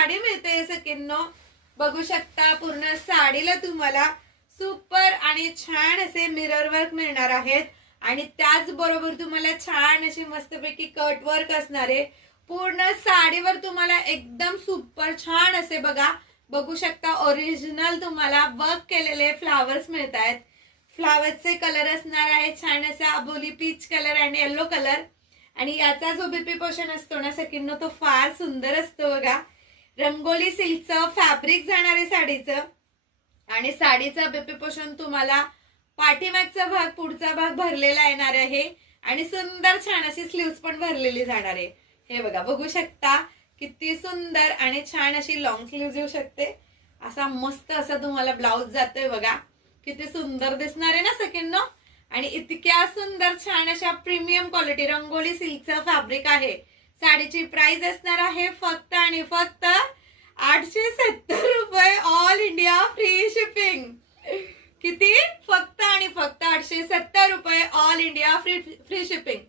साडी मिळते सगळ्यांनो. बघू शकता पूर्ण साडीला तुम्हाला सुपर आणि छान असे मिरर वर्क मिळणार आहेत आणि त्याचबरोबर तुम्हाला छान अशी मस्तपैकी कट वर्क असणार आहे. पूर्ण साडीवर तुम्हाला एकदम सुपर छान असे बघू शकता ओरिजिनल तुम्हाला वर्क केलेले फ्लावर्स मिळत आहेत. फ्लावर्सचे कलर असणार आहे छान असा अबोली पीच कलर आणि येलो कलर. आणि याचा जो बीपी पोर्शन असतो ना सकिनो तो फार सुंदर असतो बघा. रंगोली सिल्कचं फॅब्रिक जाणार आहे साडीचं आणि साडीचा बीपी पोर्शन तुम्हाला पाठीमागचा भाग पुढचा भाग भरलेला येणार आहे आणि सुंदर छान अशी स्लीव्स पण भरलेली जाणार आहे. हे बघा बघू शकता किती सुंदर आणि छान अशी लॉंग स्लीव्ह येऊ शकते. असा मस्त असा तुम्हाला ब्लाउज जातोय बघा. किती सुंदर दिसणार आहे ना सकिनो. आणि इतक्या सुंदर छान अशा प्रीमियम क्वालिटी रंगोली सिल्कचं फॅब्रिक आहे. साडीची प्राइस असणार आहे फक्त आणि फक्त 870 रुपये. All India free shipping. किती? फक्त आणि फक्त 870 रुपये. All India free shipping.